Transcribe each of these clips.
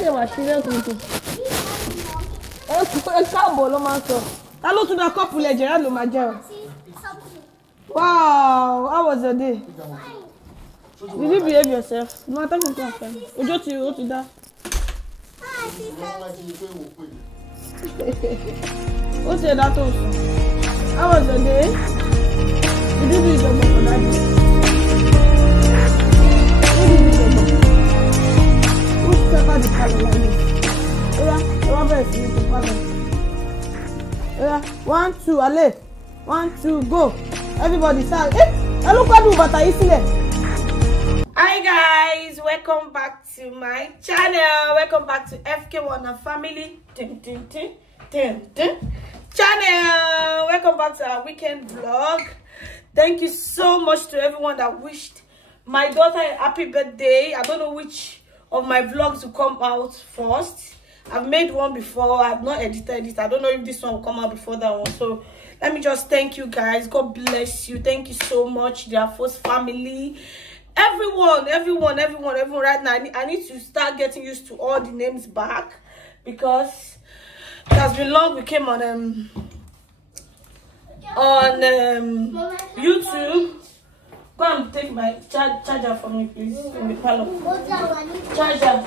Daddy was serious with it. A cowboy, no matter. I look to the couple, Gerard, my girl. Wow, how was your day? Did you behave yourself? No, I thought you were fine. You just you to that. What's your that also? How was your day? Did you do your job for Daddy? Who's the color like this? Yeah, 1, 2, allez. 1, 2, go. Everybody start. Hello, hi guys, welcome back to my channel. Welcome back to FK1 and Family channel. Welcome back to our weekend vlog. Thank you so much to everyone that wished my daughter a happy birthday. I don't know which of my vlogs will come out first. I've made one before. I've not edited it. I don't know if this one will come out before that one. So let me just thank you guys. God bless you. Thank you so much, their first family. Everyone right now. I need to start getting used to all the names back because it has been long. We came on YouTube. Go and take my charger for me, please, in the parlor. Charger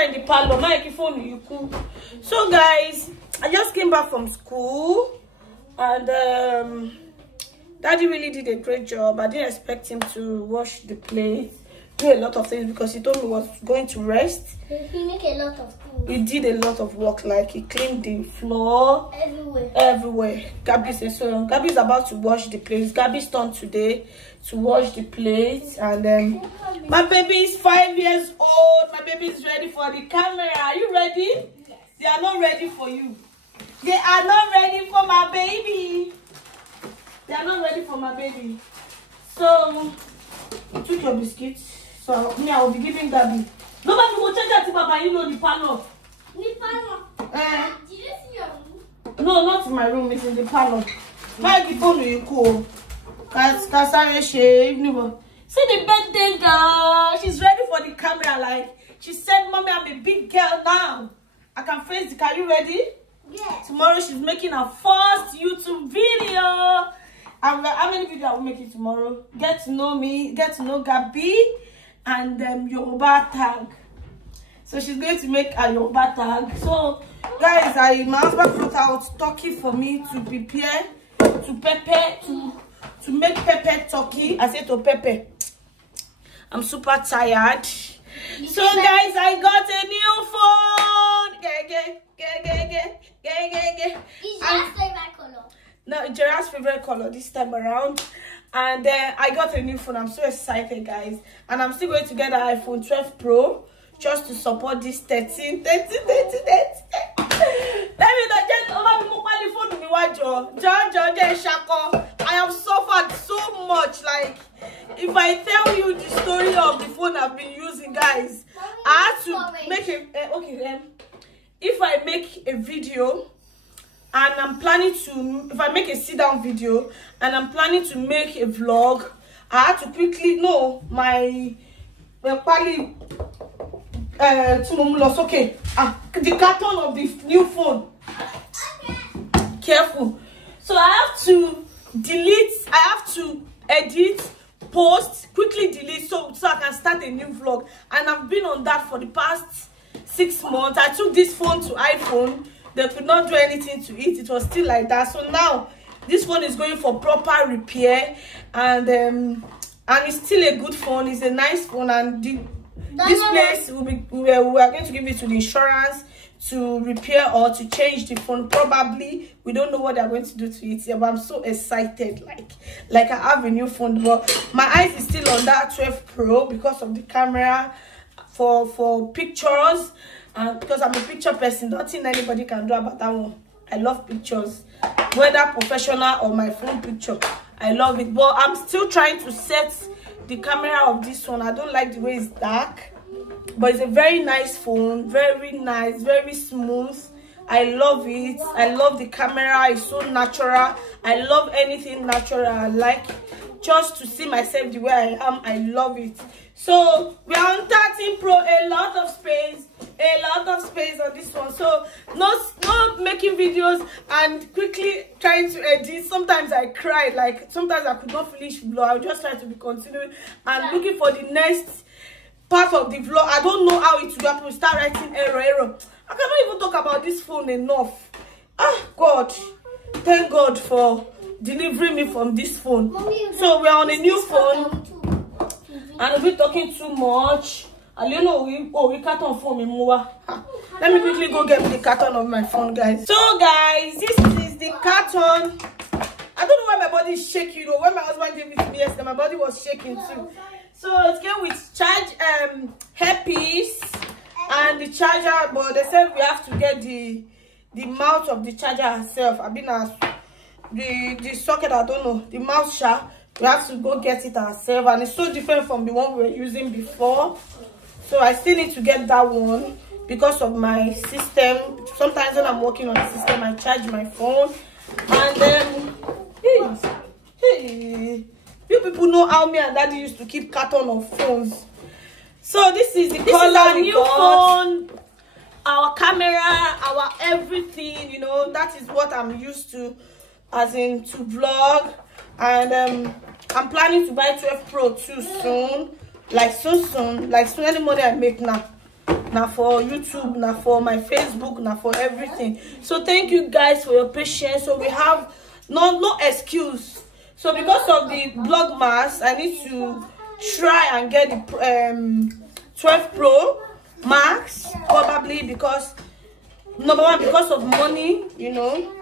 in the parlor. My phone, you cool. So, guys, I just came back from school, and Daddy really did a great job. I didn't expect him to wash the plate, do a lot of things because he told me he was going to rest. He make a lot of things. He did a lot of work, like he cleaned the floor everywhere. Gabby says so. Gabby's about to wash the plates. Gabby's turn today to wash the plates, and my baby is 5 years old. My baby is ready for the camera. Are you ready? Yes. They are not ready for you. They are not ready for my baby. They are not ready for my baby. So you took your biscuits. So me, I will be giving Gabby. Nobody will change that to Papa. You know the parlor. The parlor. Did you see your room? No, not in my room. It's in the parlor. My phone will cool. See the birthday girl. She's ready for the camera. Like she said, "Mommy, I'm a big girl now. I can face the car. You ready?" Yes. Tomorrow she's making her first YouTube video. And how many videos I will make it tomorrow? Get to know me, get to know Gabby, and Yoruba tag. So she's going to make a Yoruba tag. So guys, my husband brought out turkey for me to prepare, to pepper, to make pepper turkey. I said to pepper. I'm super tired. So guys, I got a new phone. It's your favorite color. No, Gerard's favorite color this time around. And I got a new phone. I'm so excited, guys. And I'm still going to get an iPhone 12 Pro just to support this 13. Let me I have suffered so much. Like, if I tell you the story of the phone I've been using, guys, I had to make a if I make a video and I'm planning to, if I make a sit-down video and I'm planning to make a vlog, I had to quickly know my okay. The carton of the new phone. Careful. So I have to delete, I have to edit, post, quickly delete so I can start a new vlog. And I've been on that for the past 6 months. I took this phone to iPhone. They could not do anything to it. It was still like that. So now this phone is going for proper repair, and it's still a good phone. It's a nice phone, and this place we are going to give it to the insurance to repair or to change the phone. Probably we don't know what they're going to do to it yet, but I'm so excited. Like I have a new phone, but my eyes is still on that 12 Pro because of the camera for pictures. And because I'm a picture person, nothing anybody can do about that one. I love pictures, whether professional or my phone picture. I love it, but I'm still trying to set the camera of this one. I don't like the way it's dark, but it's a very nice phone, very nice, very smooth. I love it. I love the camera. It's so natural. I love anything natural. I like just to see myself the way I am. I love it. So we are on 13 Pro, a lot of space on this one. So not making videos and quickly trying to edit. Sometimes I cried, like sometimes I could not finish vlog. I was just trying to be continuing and looking for the next part of the vlog. I don't know how it will happen. We start writing error. I cannot even talk about this phone enough. Ah, God, thank God for delivering me from this phone. So we are on a new phone and we're talking too much. And you know, we carton phone me more. Let me quickly go get the carton of my phone, guys. So guys, this is the carton. I don't know why my body is shaking. Though. When my husband gave it to me yesterday, my body was shaking too. So it came with charge hairpiece and the charger, but they said we have to get the mouth of the charger herself. I've been asked the socket, I don't know, the mouth shot. We have to go get it ourselves, and it's so different from the one we were using before. So I still need to get that one because of my system. Sometimes when I'm working on the system, I charge my phone. And then, hey, you people know how me and Daddy used to keep carton of phones. So this is the color, the new phone, our camera, our everything. You know, that is what I'm used to, as in to vlog. And I'm planning to buy 12 Pro too soon. Like so soon, like soon. Any money I make now for YouTube, now for my Facebook, now for everything. So thank you guys for your patience. So we have no excuse. So because of the Vlogmas, I need to try and get the 12 Pro Max, probably, because number one, because of money, you know,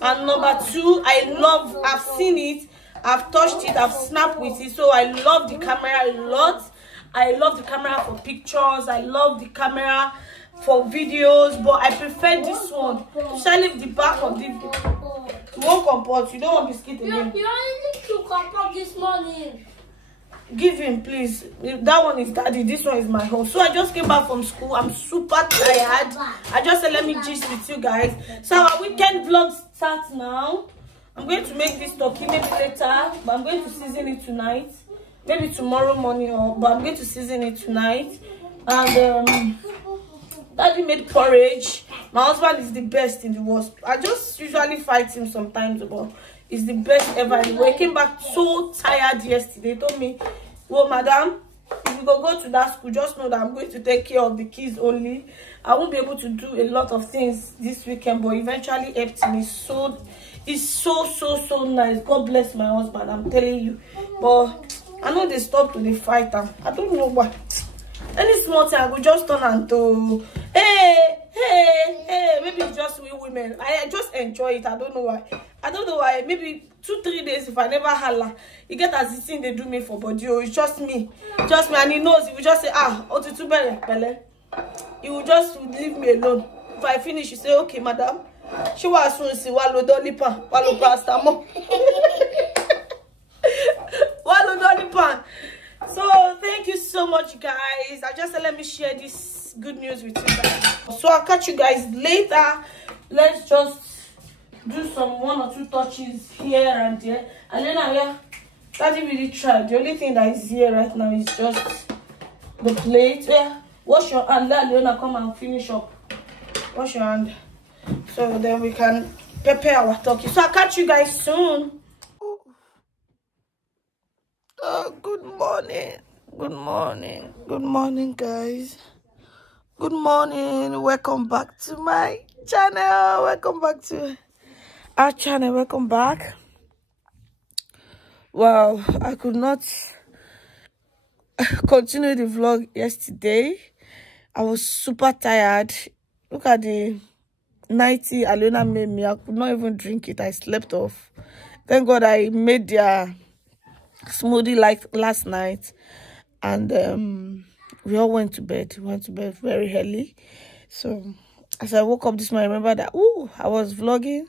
and number two, I've seen it, I've touched it, I've snapped with it, so I love the camera a lot. I love the camera for pictures, I love the camera for videos, but I prefer this one. Shall I leave the back of the you won't comport, you don't want biscuit again. You only need to comport this morning. Give him, please. That one is Daddy, this one is my home. So I just came back from school, I'm super tired. I just said let me gist with you guys. So our weekend vlog starts now. I'm going to make this turkey maybe later, but I'm going to season it tonight. Maybe tomorrow morning, but I'm going to season it tonight. And Daddy made porridge. My husband is the best in the world. I just usually fight him sometimes, but he's the best ever. Anyway, I came back so tired yesterday. He told me, well, madam, if you go to that school, just know that I'm going to take care of the kids only. I won't be able to do a lot of things this weekend, but eventually everything is so nice. God bless my husband, I'm telling you. But I know they stop to the fight. I don't know why. Any small thing I go just turn and to hey, maybe it's just we women. I just enjoy it. I don't know why. Maybe 2-3 days if I never holla, you get as the thing they do me for body. Oh, it's just me. And he knows. He will just say, oh, too bad, he will just leave me alone. If I finish, he say, okay, madam. She was soon see wallow dolipa, wallow pasta mo. Wallow dolipa. So thank you so much, guys. I just said let me share this good news with you guys. So I'll catch you guys later. Let's just do some 1 or 2 touches here and there. And then Daddy really tried. The only thing that is here right now is just the plate. Yeah. Wash your hand. Let Leona come and finish up. Wash your hand. So then we can prepare our turkey. So I'll catch you guys soon. Good morning, guys. Good morning. Welcome back to my channel. Welcome back to our channel. Welcome back. Wow, I could not continue the vlog yesterday. I was super tired. Look at the 90 Alona made me. I could not even drink it. I slept off. Thank God I made their smoothie like last night, and we all went to bed. We went to bed very early. So as I woke up this morning, I remember that I was vlogging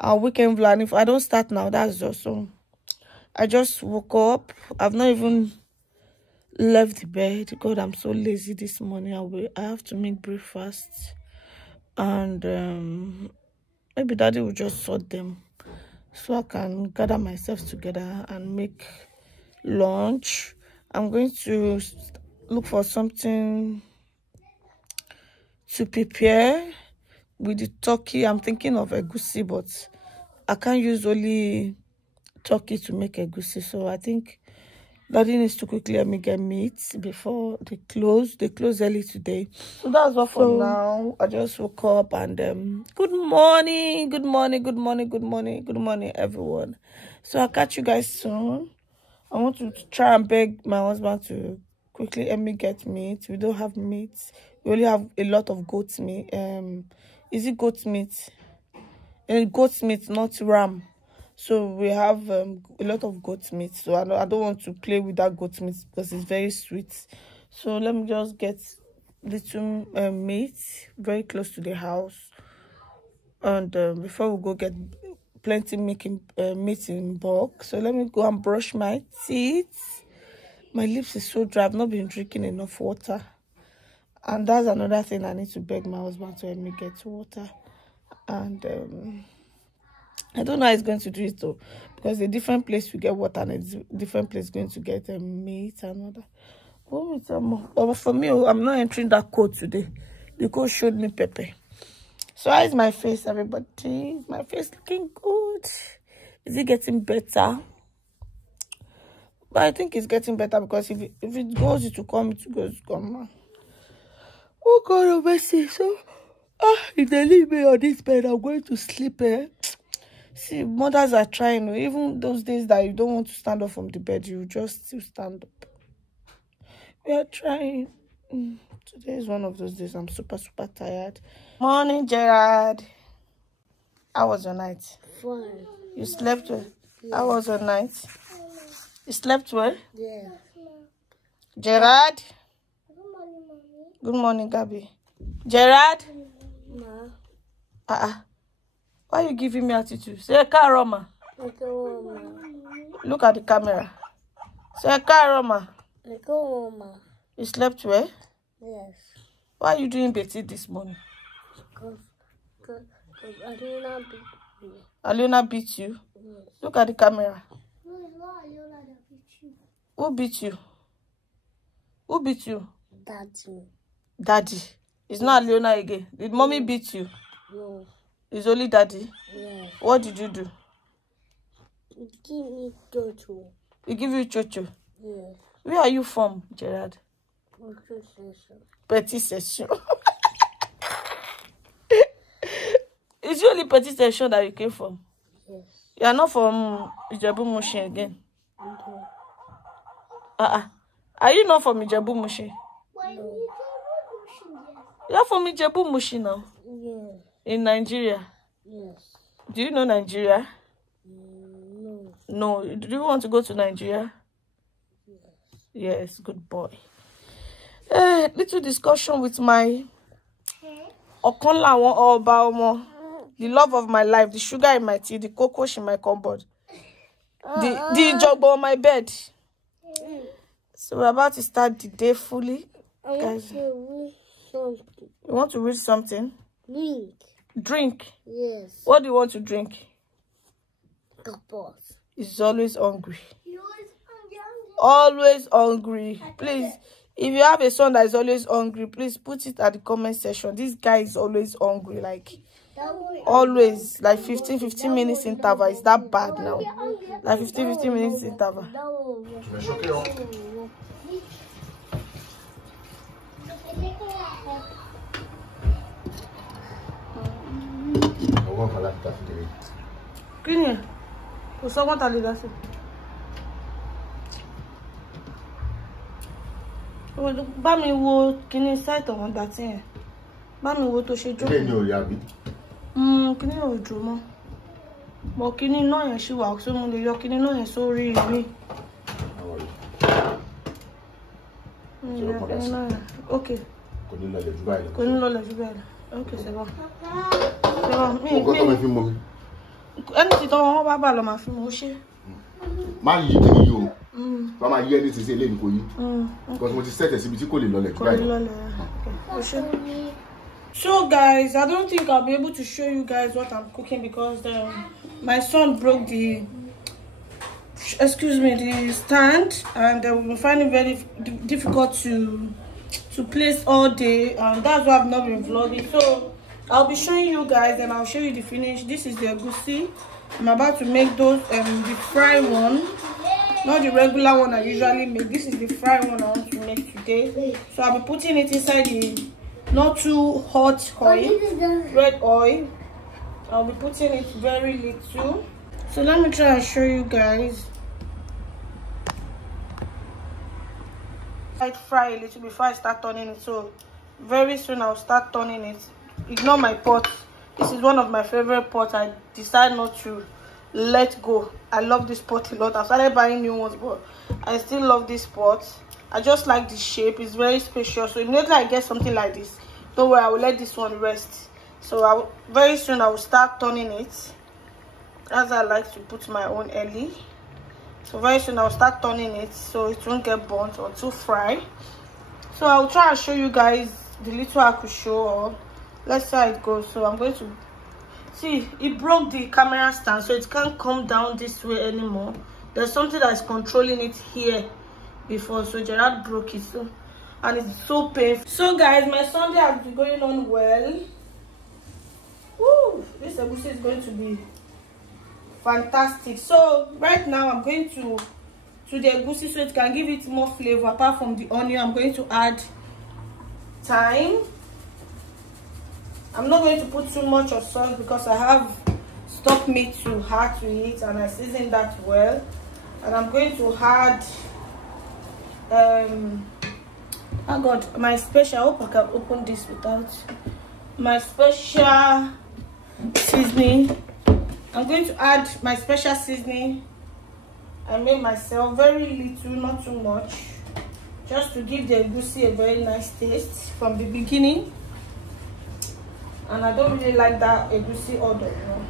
our weekend vlog. And if I don't start now, that's just so. I just woke up. I've not even left the bed. God, I'm so lazy this morning. I have to make breakfast, and maybe Daddy will just sort them so I can gather myself together and make lunch. I'm going to look for something to prepare with the turkey. I'm thinking of egusi, but I can't use only turkey to make egusi, so I think Daddy needs to quickly let me get meat before they close. They close early today, so that's all for now. I just woke up and good morning, everyone. So I'll catch you guys soon. I want to try and beg my husband to quickly let me get meat. We don't have meat. We only have a lot of goat meat. Is it goat meat? Goat meat, not ram. So we have a lot of goat meat. So I don't want to play with that goat meat because it's very sweet. So let me just get little meat very close to the house. And before we go get plenty meat in bulk. So let me go and brush my teeth. My lips is so dry. I've not been drinking enough water. And that's another thing I need to beg my husband to help me get water. And I don't know how he's going to do it though, because a different place to get water and a different place going to get meat and all that. But for me, I'm not entering that code today. The code showed me pepper. So how is my face, everybody? Is my face looking good? Is it getting better? But I think it's getting better because if it goes, it will come. It goes, come. Oh God, oh mercy. So if they leave me on this bed, I'm going to sleep. See, mothers are trying. Even those days that you don't want to stand up from the bed, you just still stand up. We are trying. Today is one of those days. I'm super tired. Morning, Gerard. How was your night? Fine. You slept well? Yeah. How was your night? You slept well? Yeah. Gerard? Good morning, Mommy. Good morning, Gabby. Gerard? Ma. Why are you giving me attitude? Say Karoma. Look at the camera. Say Karoma. You slept well? Yes. Why are you doing Betty this morning? Because Alina beat me. Alina beat you? Yes. Look at the camera. No, it's not Alina that beat you. Who beat you? Who beat you? Daddy. Daddy. It's not Alina again. Did mommy beat you? No. It's only Daddy? Yes. What did you do? You give me Chocho. He give you Chocho? Yes. Where are you from, Gerard? Petit Session. It's only Petit Session that you came from? Yes. You are not from Ijebu-Mushin again? Okay. Are you not from Ijebu-Mushin? No. You are from Ijebu-Mushin now? Yes. In Nigeria? Yes. Do you know Nigeria? No. No. Do you want to go to Nigeria? Yes. Yes, good boy. Little discussion with my Okonlawo Obaomo, the love of my life, the sugar in my tea, the cocoa in my cupboard, the jogbo on my bed. So we're about to start the day fully. Guys, you want to read something? Drink. Yes. What do you want to drink? Cupboard. He's always hungry. Always hungry. Please, if you have a son that is always hungry, please put it at the comment section. This guy is always hungry, like always, like 15 minutes interval. Is that bad now? Like 15 minutes interval. Kini? Kò sọ́gbọ́n ta lè dá sí. Bá mi wo kíní site ọ̀hún dàtí yẹn. Bá mi wo tó ṣe jókòó. Ilé ni ò yá bí. Kíní ò dùn mọ́. Bọ̀ kíní náà yẹn ṣì wà, so mo lè yọ kíní náà yẹn sórí mi. Okay. Kò ní lọlẹ̀ jù báyìí lọ. Kò ní lọlẹ̀ jù báyìí lọ. Okay, c'est bon. C'est bon. Mo kọ́ tó fi mọ́ mi. Ẹni tí tọ́ wọn bá bà lọ máa fi mọ́ ṣe. Má yí kíní yìí o. Bá máa yí ẹni tí ṣe lé ní kò yí. Because mo ti set ẹ̀ síbi tí kò lè lọlẹ̀ jù báyìí lọ. So guys, I don't think I'll be able to show you guys what I'm cooking because my son broke the excuse me, the stand, and we find it very difficult to place all day, and that's why I've not been vlogging. So I'll be showing you guys, and I'll show you the finish. This is the egusi. I'm about to make those the fried one, not the regular one I usually make. This is the fried one I want to make today. So I'll be putting it inside the not too hot oil, red oil. I'll be putting it very little. So let me try and show you guys. I fry a little before I start turning it. So very soon I'll start turning it. Ignore my pot. This is one of my favorite pots. I decided not to let go. I love this pot a lot. I've started buying new ones, but I still love this pot. I just like the shape. It's very spacious. So immediately I get something like this, don't worry, I will let this one rest. So very soon I will start turning it, as I like to put my own early. So very soon I'll start turning it so it won't get burnt or too fried. So I'll try and show you guys the little I could show, or let's see how it goes. So I'm going to see, it broke the camera stand, so it can't come down this way anymore. There's something that's controlling it here before, so Gerard broke it. So, and it's so painful. So guys, my Sunday has been going on well. Woo, this egusi is going to be fantastic. So right now I'm going to the egusi so it can give it more flavor. Apart from the onion, I'm going to add thyme. I'm not going to put too much of salt because I have stock meat to add to it, and I season that well. And I'm going to add oh god, my special, I hope I can open this without my special seasoning. I'm going to add my special seasoning I made myself, very little, not too much, just to give the egusi a very nice taste from the beginning. And I don't really like that egusi odor, you know.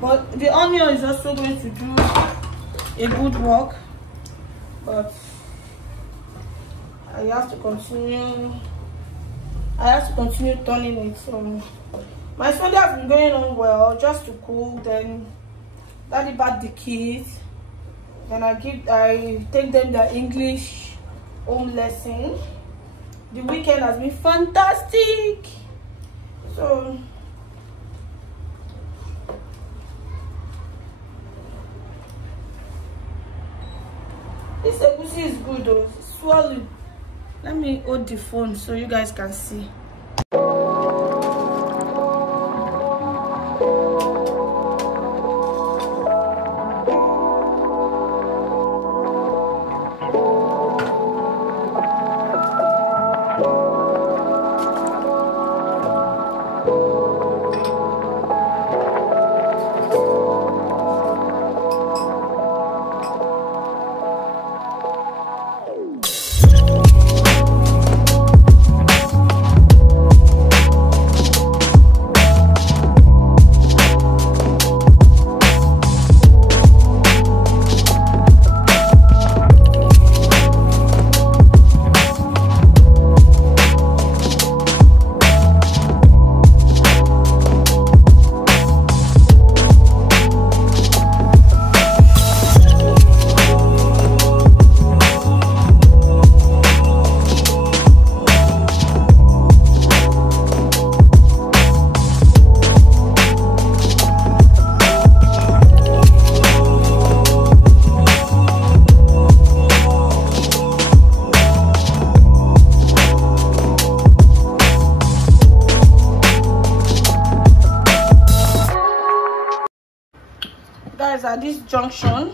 But the onion is also going to do a good work. But I have to continue turning it. So my Sunday has been going on well, just to cook. Then Daddy bath the kids. Then I take them their English home lesson. The weekend has been fantastic. So this egusi is good though. It's swollen. Let me hold the phone so you guys can see. Guys, at this junction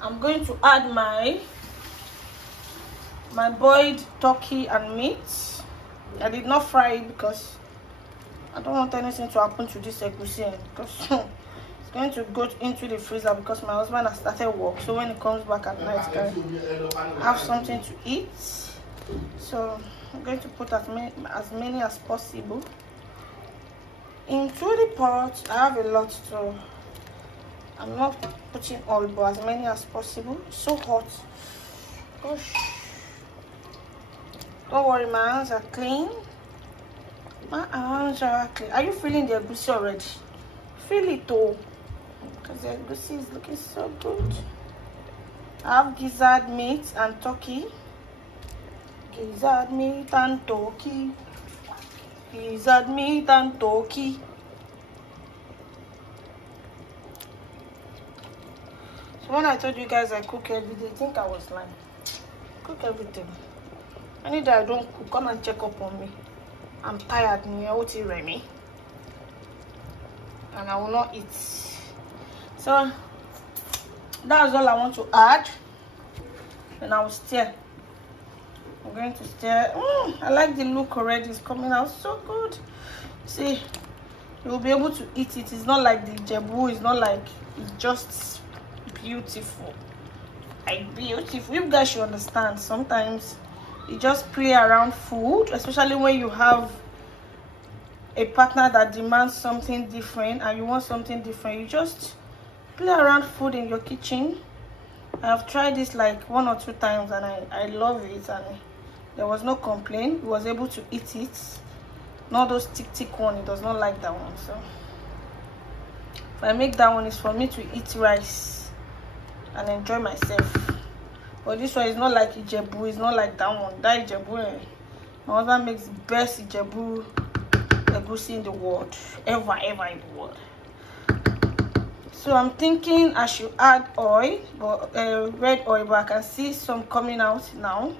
I'm going to add my boiled turkey and meat. I did not fry it because I don't want anything to happen to this egusi, because it's going to go into the freezer because my husband has started work, so when he comes back at night I have something to eat. So I'm going to put as many as possible into the pot. I have a lot, so I'm not putting all, but as many as possible. It's so hot. Gosh. Don't worry, my hands are clean. My hands are clean. Are you feeling the egusi already? Feel it though. because the egusi is looking so good. I have gizzard meat and turkey. Gizzard meat and turkey. Gizzard meat and turkey. So when I told you guys I cook every day, I think I was lying. Cook everything. Any day I don't cook, come and check up on me. I'm tired, Remy, and I will not eat. So that's all I want to add, and I will stir. I'm going to stir. I like the look already. It's coming out so good. See, you'll be able to eat it. It's not like the jebu. It's not like, it's just beautiful. Like beautiful. You guys should understand. Sometimes you just play around food, especially when you have a partner that demands something different and you want something different. You just play around food in your kitchen. I have tried this like 1 or 2 times and I love it, and there was no complaint. He was able to eat it. Not those thick one. He does not like that one. So if I make that one, it's for me to eat rice and enjoy myself. But this one is not like Ijebu. It's not like that one. That Ijebu, my husband makes the best Ijebu egusi in the world, ever in the world. So I'm thinking I should add oil, but red oil, but I can see some coming out now.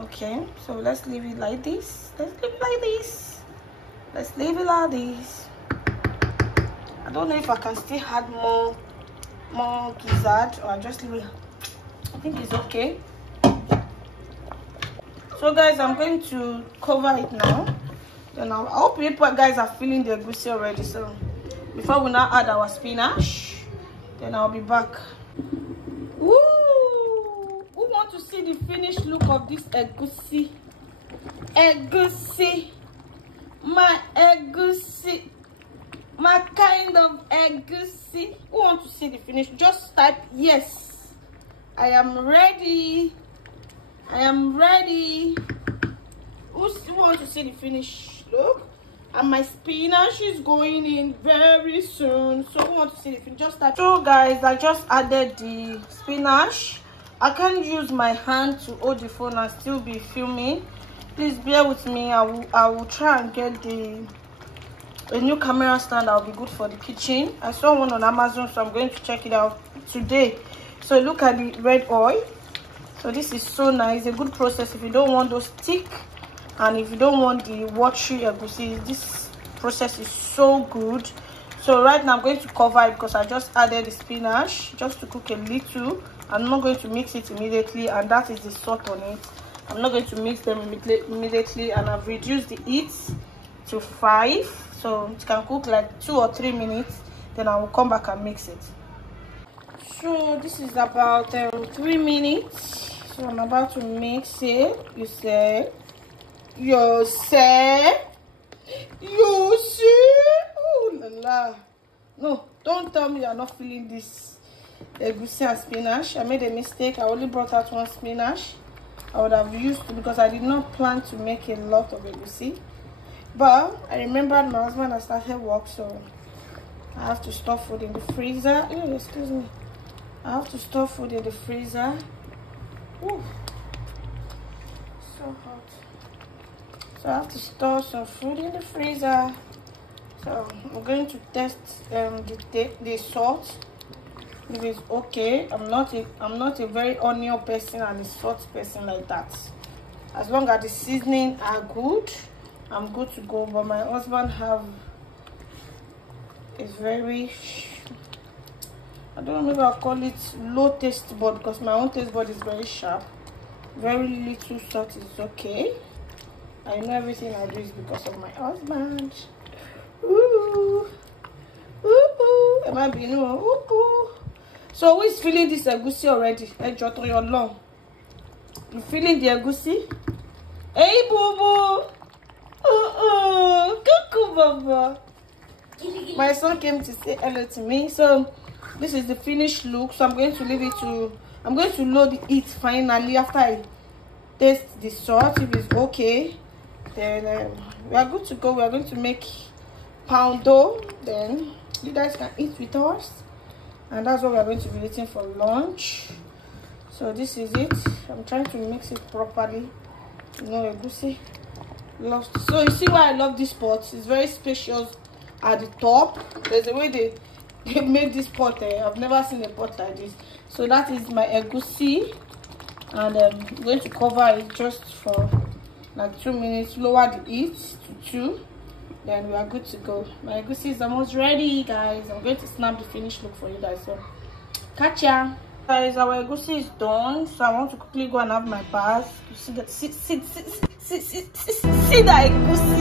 Okay, so let's leave it like this. Let's leave it like this. Let's leave it like this. I don't know if I can still add more gizzard, or I just leave it. I think it's okay. So guys, I'm going to cover it now. Then I hope you guys are feeling the egusi already. So before we now add our spinach, then I'll be back. Woo! Who want to see the finished look of this egusi? Egusi, my egusi, my kind of egusi. Who want to see the finish? Just type yes. I am ready. I am ready. Who wants to see the finish look? And my spinach is going in very soon. So who wants to see the finish? Just type. So guys, I just added the spinach. I can't use my hand to hold the phone and still be filming. Please bear with me. I will try and get a new camera stand that will be good for the kitchen. I saw one on Amazon, so I'm going to check it out today. So look at the red oil. So this is so nice. A good process if you don't want those thick, and if you don't want the watery egusi. This process is so good. So right now I'm going to cover it because I just added the spinach just to cook a little. I'm not going to mix it immediately, and that is the salt on it. I'm not going to mix them immediately, and I've reduced the heat to 5, so it can cook like 2 or 3 minutes. Then I will come back and mix it. So this is about 3 minutes. So I'm about to mix it. You say, oh la la. No, don't tell me you're not feeling this egusi and spinach. I made a mistake. I only brought out 1 spinach. I would have used it because I did not plan to make a lot of egusi. But I remembered my husband has started work, so I have to store food in the freezer. Oh, excuse me. I have to store food in the freezer. Ooh, so hot. So I have to store some food in the freezer. So I'm going to test the salt. If it's okay. I'm not a very onion person and a salt person like that. As long as the seasoning are good, I'm good to go. But my husband is very, I don't know, maybe I'll call it low taste bud, because my own taste bud is very sharp. Very little salt is okay. I know everything I do is because of my husband. Ooh, ooh, ooh. Am I being ooh, ooh. So who is feeling this egusi already? You feeling the egusi? Hey, boo boo. Cuckoo, baba. My son came to say hello to me. So this is the finished look. So I'm going to leave it to. I'm going to load it finally after I taste the salt. If it's okay, then we are good to go. We are going to make poundo. Then you guys can eat with us. and that's what we are going to be eating for lunch. So this is it. I'm trying to mix it properly. You know, egusi. So you see why I love this pot? It's very spacious at the top. There's a way they made this pot. I've never seen a pot like this. So that is my egusi, and I'm going to cover it just for like 2 minutes. Lower the heat to 2. Then we are good to go. My egusi is almost ready, guys. I'm going to snap the finished look for you guys. So catch ya. Guys, our egusi is done, so I want to quickly go and have my bath to see the egusi.